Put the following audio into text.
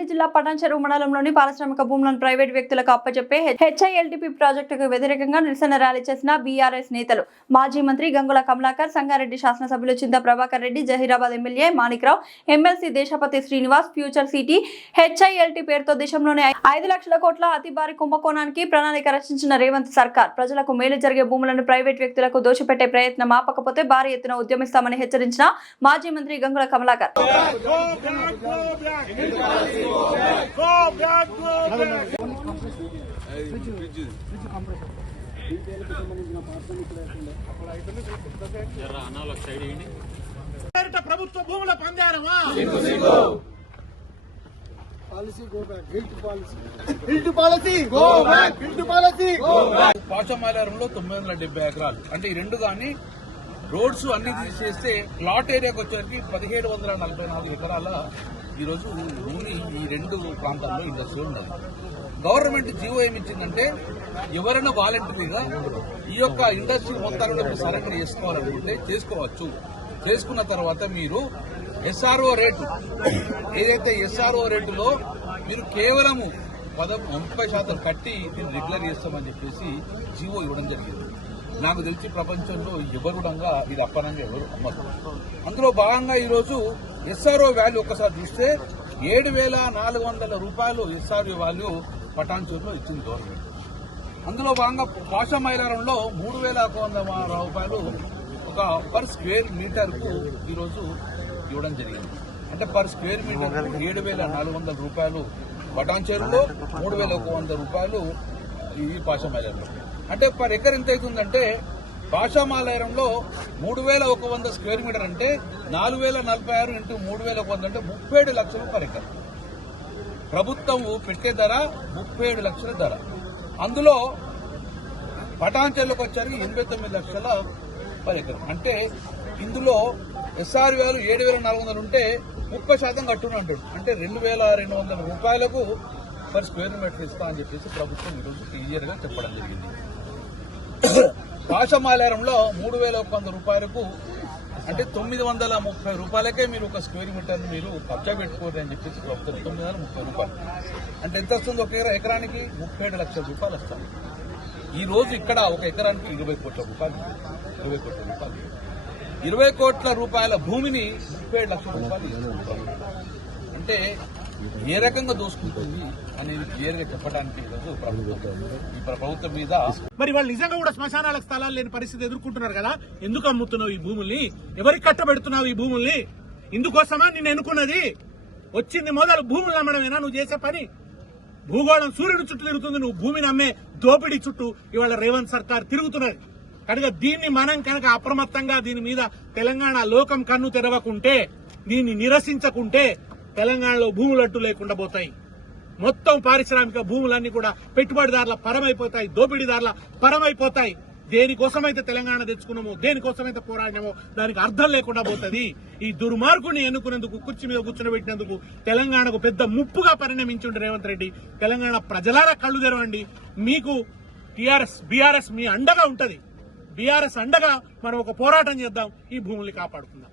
రంగారెడ్డి జిల్లా పటాన్చెరువు మండలంలోని పారిశ్రామిక భూములను ప్రైవేట్ వ్యక్తులకు అప్పచెప్పే హెచ్ఐఎల్టీపీ ప్రాజెక్టుకు వ్యతిరేకంగా నిరసన ర్యాలీ చేసిన బీఆర్ఎస్ నేతలు మాజీ మంత్రి గంగుల కమలాకర్, సంగారెడ్డి శాసనసభ్యులు Chinta Prabhakar Reddy, Zaheerabad MLA Manikrao, MLC Deshapati Srinivas future city HILT పేరుతో దేశంలోని 5 లక్షల కోట్ల అతి భారీ కుంభకోణానికి ప్రణాళిక రచించిన రేవంత్ సర్కార్ ప్రజలకు మేలు జరిగే భూములను ప్రైవేట్ వ్యక్తులకు దోచిపెట్టే ప్రయత్నం ఆపకపోతే భారీ ఎత్తున ఉద్యమిస్తామని హెచ్చరించిన మాజీ మంత్రి గంగుల కమలాకర్ ప్రభుత్వ భూముల పందారమా పాచమాలారంలో 970 ఎకరాలు అంటే ఈ రెండు గాని రోడ్స్ అన్ని తీసేస్తే ప్లాట్ ఏరియాకి వచ్చేసరికి 1744 ఎకరాల ఈరోజు భూమి ఈ రెండు ప్రాంతాల్లో ఇండస్ట్రీ ఉన్నది. గవర్నమెంట్ జీవో ఏమిచ్చిందంటే ఎవరైనా వాలంటరీగా ఈ యొక్క ఇండస్ట్రీ మొత్తాన్ని సరెండర్ చేసుకోవాలనుకుంటే చేసుకోవచ్చు. చేసుకున్న తర్వాత మీరు ఎస్ఆర్ఓ రేటు ఏదైతే ఎస్ఆర్ఓ రేటులో మీరు కేవలము 30% కట్టి దీన్ని రెగ్యులర్ చేస్తామని చెప్పేసి జీవో ఇవ్వడం జరిగింది. నాకు తెలిసి ప్రపంచంలో ఎవరుడంగా ఇది అప్పనంగా ఎవరు అమ్మరు. అందులో భాగంగా ఈరోజు ఎస్ఆర్ఓ వాల్యూ ఒకసారి చూస్తే 7,400 రూపాయలు ఎస్ఆర్ఓ వాల్యూ పటాన్చెరులో ఇచ్చింది గవర్నమెంట్. అందులో భాగంగా పాషమైలారంలో 3,100 రూపాయలు ఒక పర్ స్క్వేర్ మీటర్కు ఈరోజు ఇవ్వడం జరిగింది. అంటే పర్ స్క్వేర్ మీటర్ 7,400 రూపాయలు పటాన్చెరులో, 3,100 రూపాయలు ఈ పాషమైలారంలో. అంటే పర్ ఎకర్ ఎంత అవుతుందంటే పాషమాలయంలో 3,100 స్క్వేర్ మీటర్ అంటే 4,046 ఇంటూ 3,100 అంటే 37 లక్షలు పర్ ఎకర్. ప్రభుత్వం పెట్టే ధర 37 లక్షల ధర. అందులో పటాన్చెరులోకి వచ్చారు 89 లక్షల పర్ ఎకర్. అంటే ఇందులో ఎస్ఆర్ వాల్యూ 7,400 ఉంటే 30% కట్టుని అంటాడు. అంటే 2,200 రూపాయలకు పర్ స్క్వేర్ మీటర్ ఇస్తా అని చెప్పేసి ప్రభుత్వం ఈరోజు క్లియర్ గా చెప్పడం జరిగింది. పాషమాలారంలో 3,100 రూపాయలకు అంటే 930 రూపాయలకే మీరు ఒక స్క్వేర్ మీటర్ మీరు కబ్జా పెట్టుకోరు అని చెప్పేసి ప్రభుత్వం 930 రూపాయలు అంటే ఎంత వస్తుంది? ఒక ఎకరానికి 37 లక్షల రూపాయలు వస్తాయి. ఈ రోజు ఇక్కడ ఒక ఎకరానికి 20 కోట్ల రూపాయలు 20 కోట్ల రూపాయల భూమిని 37 లక్షల రూపాయలు అంటే ఏ రకంగా దోసుకుంటుంది అనేది క్లియర్గా చెప్పడానికి ఈరోజు ప్రభుత్వం మీద మరి వాళ్ళు నిజంగా కూడా శ్మశానాలకు స్థలాలు లేని పరిస్థితి ఎదుర్కొంటున్నారు కదా. ఎందుకు అమ్ముతున్నావు ఈ భూముల్ని? ఎవరికి కట్టబెడుతున్నావు ఈ భూముల్ని? ఇందుకోసమా నేను ఎన్నుకున్నది? వచ్చింది మొదలు భూములు అమ్మడమేనా నువ్వు చేసే పని? భూగోళం సూర్యుడు చుట్టూ తిరుగుతుంది, నువ్వు భూమిని అమ్మే దోపిడీ చుట్టూ ఇవాళ రేవంత్ సర్కార్ తిరుగుతున్నది. కనుక దీన్ని మనం కనుక అప్రమత్తంగా దీని మీద తెలంగాణ లోకం కన్ను తెరవకుంటే, దీన్ని నిరసించకుంటే తెలంగాణలో భూములు అడ్డు లేకుండా పోతాయి. మొత్తం పారిశ్రామిక భూములన్నీ కూడా పెట్టుబడిదారుల పరమైపోతాయి, దోపిడీదారుల పరమైపోతాయి. దేనికోసమైతే తెలంగాణ తెచ్చుకున్నామో, దేనికోసమైతే పోరాడినామో దానికి అర్థం లేకుండా పోతుంది. ఈ దుర్మార్గుని ఎన్నుకున్నందుకు, కుర్చీ మీద కూర్చోబెట్టినందుకు తెలంగాణకు పెద్ద ముప్పుగా పరిణమించుండి రేవంత్ రెడ్డి. తెలంగాణ ప్రజలారా కళ్ళు తెరవండి. మీకు బీఆర్ఎస్ మీ అండగా ఉంటది. బీఆర్ఎస్ అండగా మనం ఒక పోరాటం చేద్దాం, ఈ భూముల్ని కాపాడుకుందాం.